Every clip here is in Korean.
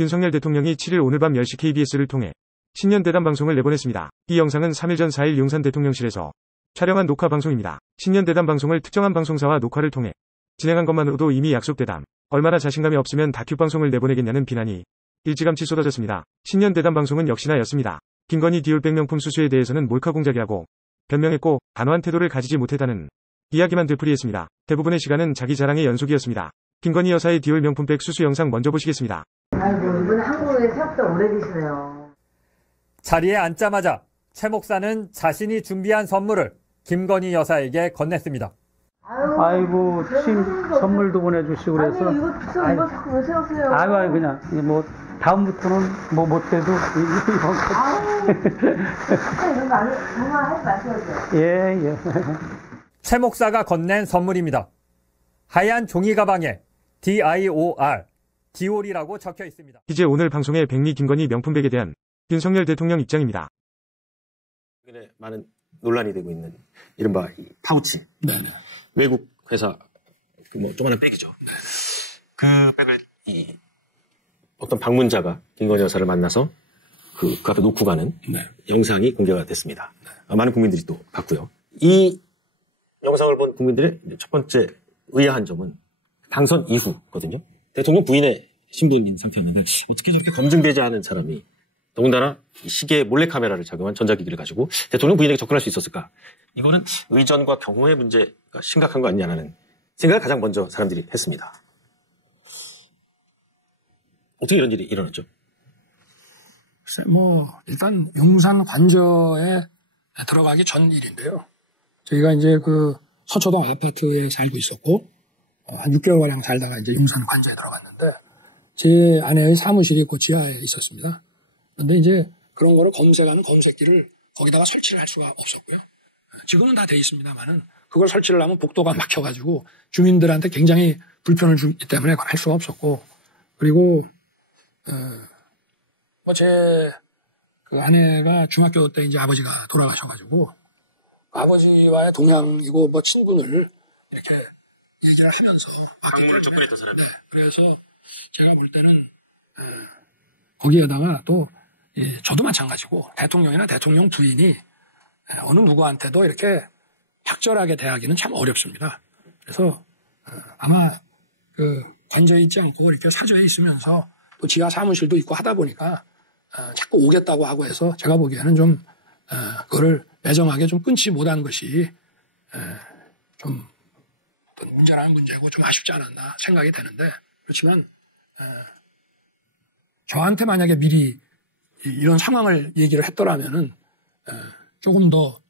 윤석열 대통령이 7일 오늘 밤 10시 KBS를 통해 신년 대담 방송을 내보냈습니다. 이 영상은 3일 전 4일 용산 대통령실에서 촬영한 녹화 방송입니다. 신년 대담 방송을 특정한 방송사와 녹화를 통해 진행한 것만으로도 이미 약속 대담, 얼마나 자신감이 없으면 다큐 방송을 내보내겠냐는 비난이 일찌감치 쏟아졌습니다. 신년 대담 방송은 역시나 였습니다. 김건희 디올백 명품 수수에 대해서는 몰카 공작이라고 변명했고 단호한 태도를 가지지 못했다는 이야기만 되풀이했습니다. 대부분의 시간은 자기 자랑의 연속이었습니다. 김건희 여사의 디올 명품백 수수 영상 먼저 보시겠습니다. 아이고, 이번에 한국에 생각보다 오래 계시네요. 자리에 앉자마자 최 목사는 자신이 준비한 선물을 김건희 여사에게 건넸습니다. 아이고, 선물도 보내주시고 그래서. 아니, 이거 자꾸 왜 세우세요? 아이고, 그냥, 뭐, 다음부터는 뭐 못해도, 이번 거. 아우, 이런 거 정말 하지 마셔야죠. 예. 최 목사가 건넨 선물입니다. 하얀 종이 가방에 DIOR, 디올이라고 적혀 있습니다. 이제 오늘 방송의 백미 김건희 명품백에 대한 윤석열 대통령 입장입니다. 최근에 많은 논란이 되고 있는 이른바 이 파우치. 네네. 외국 회사 뭐 조그마한 백이죠. 그 백을 어떤 방문자가 김건희 여사를 만나서 그 앞에 놓고 가는 영상이 공개가 됐습니다. 많은 국민들이 또 봤고요. 이 영상을 본 국민들의 첫 번째 의아한 점은 당선 이후거든요. 대통령 부인의 신분인 상태였는데 어떻게 이렇게 검증되지 않은 사람이 더군다나 시계 몰래카메라를 작용한 전자기기를 가지고 대통령 부인에게 접근할 수 있었을까? 이거는 의전과 경호의 문제가 심각한 거 아니냐는 생각을 가장 먼저 사람들이 했습니다. 어떻게 이런 일이 일어났죠? 글쎄, 일단 용산 관저에 들어가기 전 일인데요. 저희가 이제 그 서초동 아파트에 살고 있었고, 한 6개월가량 살다가 이제 용산 관저에 들어갔는데, 제 아내의 사무실이 그 지하에 있었습니다. 그런데 이제 그런 거를 검색하는 검색기를 거기다가 설치를 할 수가 없었고요. 지금은 다 돼 있습니다만은 그걸 설치를 하면 복도가 막혀가지고 주민들한테 굉장히 불편을 주기 때문에 할 수가 없었고, 그리고 제 그 아내가 중학교 때 이제 아버지가 돌아가셔가지고 아버지와의 동양이고 친분을 이렇게 얘기를 하면서 방문을 접근했던 사람이. 네, 그래서 제가 볼 때는 거기에다가 또 저도 마찬가지고 대통령이나 대통령 부인이 어느 누구한테도 이렇게 탁절하게 대하기는 참 어렵습니다. 그래서 아마 그 관저에 있지 않고 이렇게 사저에 있으면서 또 지하 사무실도 있고 하다 보니까 자꾸 오겠다고 하고 해서 제가 보기에는 좀 그거를 매정하게 좀 끊지 못한 것이 좀 문제라는 문제고 좀 아쉽지 않았나 생각이 되는데, 그렇지만 저한테 만약에 미리 이런 상황을 얘기를 했더라면은 조금 더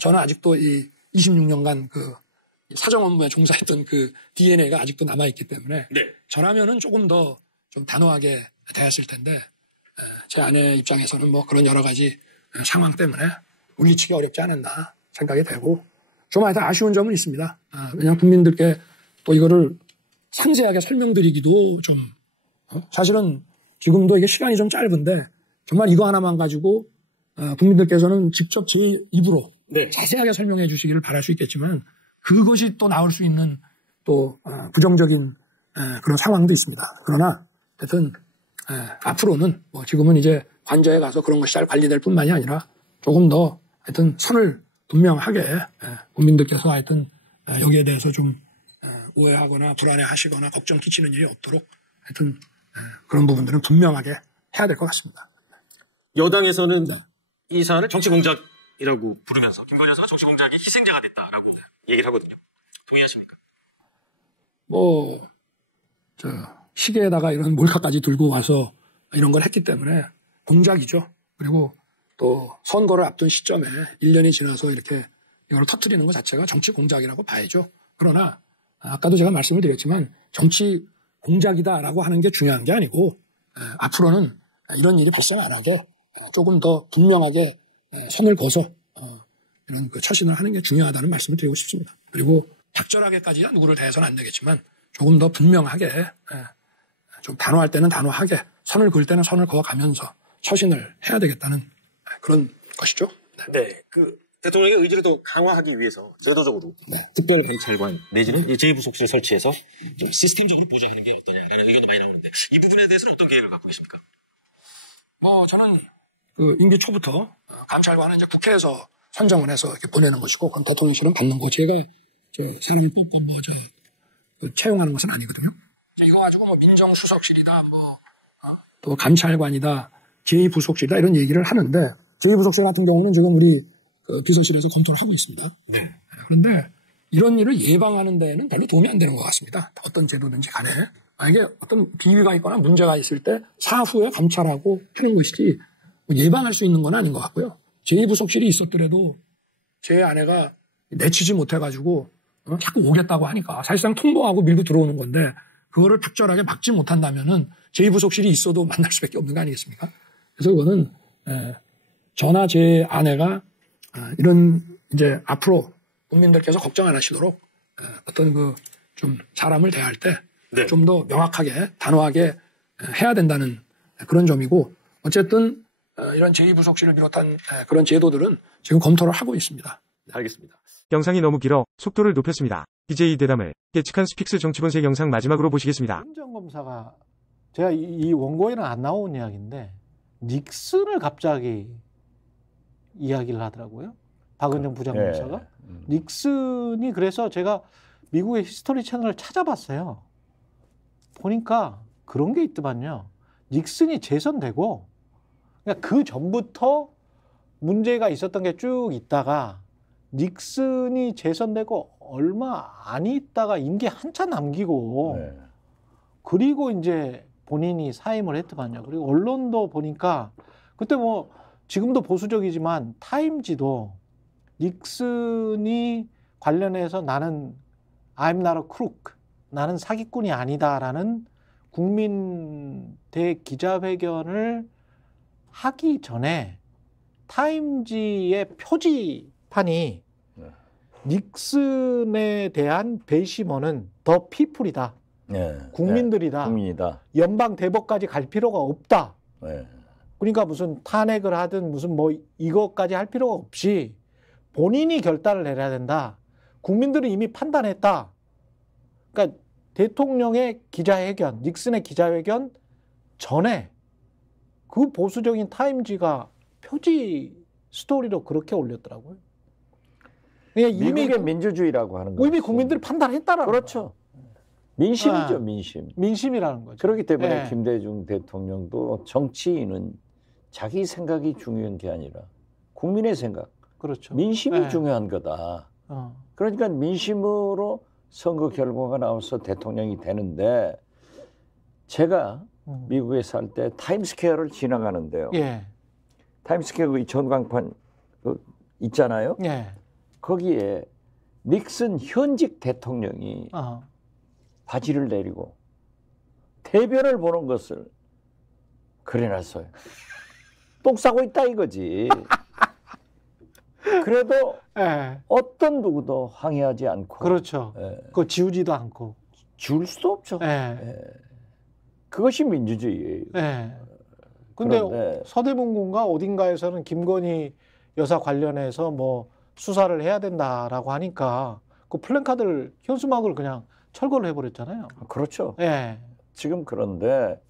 저는 아직도 이 26년간 그 사정 업무에 종사했던 그 DNA가 아직도 남아있기 때문에 저라면은 조금 더 좀 단호하게 대했을 텐데 제 아내 입장에서는 그런 여러 가지 상황 때문에 물리치기 어렵지 않았나 생각이 되고 좀 하여튼 아쉬운 점은 있습니다. 왜냐하면 국민들께 또 이거를 상세하게 설명드리기도 좀 사실은 지금도 이게 시간이 좀 짧은데 정말 이거 하나만 가지고 국민들께서는 직접 제 입으로 자세하게 설명해 주시기를 바랄 수 있겠지만 그것이 또 나올 수 있는 또 부정적인 그런 상황도 있습니다. 그러나 하여튼 앞으로는 지금은 이제 관저에 가서 그런 것이 잘 관리될 뿐만이 아니라 조금 더 하여튼 선을 분명하게 국민들께서 하여튼 여기에 대해서 좀 오해하거나 불안해하시거나 걱정 끼치는 일이 없도록 하여튼 그런 부분들은 분명하게 해야 될 것 같습니다. 여당에서는 이 사안을 정치 공작이라고 부르면서 김건희 여사가 정치 공작의 희생자가 됐다라고 얘기를 하거든요. 동의하십니까? 시계에다가 이런 몰카까지 들고 와서 이런 걸 했기 때문에 공작이죠. 그리고 또 선거를 앞둔 시점에 1년이 지나서 이렇게 이걸 터뜨리는 것 자체가 정치 공작이라고 봐야죠. 그러나 아까도 제가 말씀을 드렸지만 정치 공작이다라고 하는 게 중요한 게 아니고 앞으로는 이런 일이 발생 안 하게 조금 더 분명하게 선을 그어서 이런 그 처신을 하는 게 중요하다는 말씀을 드리고 싶습니다. 그리고 탁절하게까지 누구를 대해서는 안 되겠지만 조금 더 분명하게 좀 단호할 때는 단호하게 선을 그을 때는 선을 그어가면서 처신을 해야 되겠다는 그런 것이죠. 네, 그 대통령의 의지를 더 강화하기 위해서 제도적으로 특별 경찰관 내지는 제2부속실을 설치해서 좀 시스템적으로 보좌하는 게 어떠냐라는 의견도 많이 나오는데 이 부분에 대해서는 어떤 계획을 갖고 계십니까? 저는 그 임기 초부터 감찰관은 이제 국회에서 선정을 해서 이렇게 보내는 것이고, 그건 대통령실은 받는 거. 제가 사람을 뽑고 채용하는 것은 아니거든요. 이거 가지고 민정수석실이다, 또 감찰관이다, 제2부속실이다 이런 얘기를 하는데, 제2부속실 같은 경우는 지금 우리 비서실에서 검토를 하고 있습니다. 네. 그런데 이런 일을 예방하는 데에는 별로 도움이 안 되는 것 같습니다. 어떤 제도든지 간에. 만약에 어떤 비위가 있거나 문제가 있을 때 사후에 감찰하고 하는 것이지 예방할 수 있는 건 아닌 것 같고요. 제2부속실이 있었더라도 제 아내가 내치지 못해가지고 자꾸 오겠다고 하니까 사실상 통보하고 밀고 들어오는 건데, 그거를 적절하게 막지 못한다면은 제2부속실이 있어도 만날 수밖에 없는 거 아니겠습니까? 그래서 그거는 저나 제 아내가 이런 이제 앞으로 국민들께서 걱정 안 하시도록 어떤 좀 사람을 대할 때 좀 더 명확하게 단호하게 해야 된다는 그런 점이고, 어쨌든 이런 제2부속실을 비롯한 그런 제도들은 지금 검토를 하고 있습니다. 알겠습니다. 영상이 너무 길어 속도를 높였습니다. BJ 대담을 깨측한 스픽스 정치본색 영상 마지막으로 보시겠습니다. 행정검사가 제가 이 원고에는 안 나온 이야기인데 닉슨을 갑자기 이야기를 하더라고요. 박은정 부장검사가. 닉슨이, 그래서 제가 미국의 히스토리 채널을 찾아봤어요. 보니까 그런 게 있더만요. 닉슨이 재선되고, 그러니까 그 전부터 문제가 있었던 게 쭉 있다가 닉슨이 재선되고 얼마 안 있다가 임기 한참 남기고 그리고 이제 본인이 사임을 했더만요. 그리고 언론도 보니까 그때 지금도 보수적이지만 타임지도 닉슨이 관련해서 나는 I'm not a crook, 나는 사기꾼이 아니다라는 국민 대기자회견을 하기 전에 타임지의 표지판이 닉슨에 대한 배심원은 더 피플이다. 국민들이다. 국민이다. 연방 대법까지 갈 필요가 없다. 그러니까 무슨 탄핵을 하든 무슨 이것까지 할 필요가 없이 본인이 결단을 내려야 된다. 국민들은 이미 판단했다. 그러니까 대통령의 기자회견, 닉슨의 기자회견 전에 그 보수적인 타임지가 표지 스토리로 그렇게 올렸더라고요. 미국의 민주주의라고 하는 거죠. 이미 국민들이 판단했다라는 그렇죠. 민심이죠, 민심. 민심이라는 거죠. 그렇기 때문에 김대중 대통령도 정치인은 자기 생각이 중요한 게 아니라 국민의 생각, 그렇죠. 민심이 중요한 거다. 그러니까 민심으로 선거 결과가 나와서 대통령이 되는데, 제가 미국에 살 때 타임스퀘어를 지나가는데요. 타임스퀘어 그 전광판 있잖아요. 거기에 닉슨 현직 대통령이 바지를 내리고 대변을 보는 것을 그려놨어요. 똥 싸고 있다 이거지. 그래도 어떤 누구도 항의하지 않고. 그렇죠. 그거 지우지도 않고. 지울 수도 없죠. 그것이 민주주의예요. 근데 서대문구인가 어딘가에서는 김건희 여사 관련해서 수사를 해야 된다라고 하니까 그 플랜카드를, 현수막을 그냥 철거를 해버렸잖아요. 그렇죠. 지금 그런데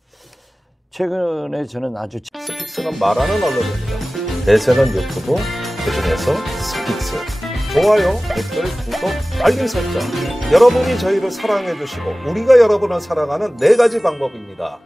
최근에 저는 아주 스픽스는 말하는 언론입니다. 대세는 유튜브, 그중에서 스픽스. 좋아요, 댓글, 구독, 알림 설정. 여러분이 저희를 사랑해 주시고 우리가 여러분을 사랑하는 4가지 방법입니다.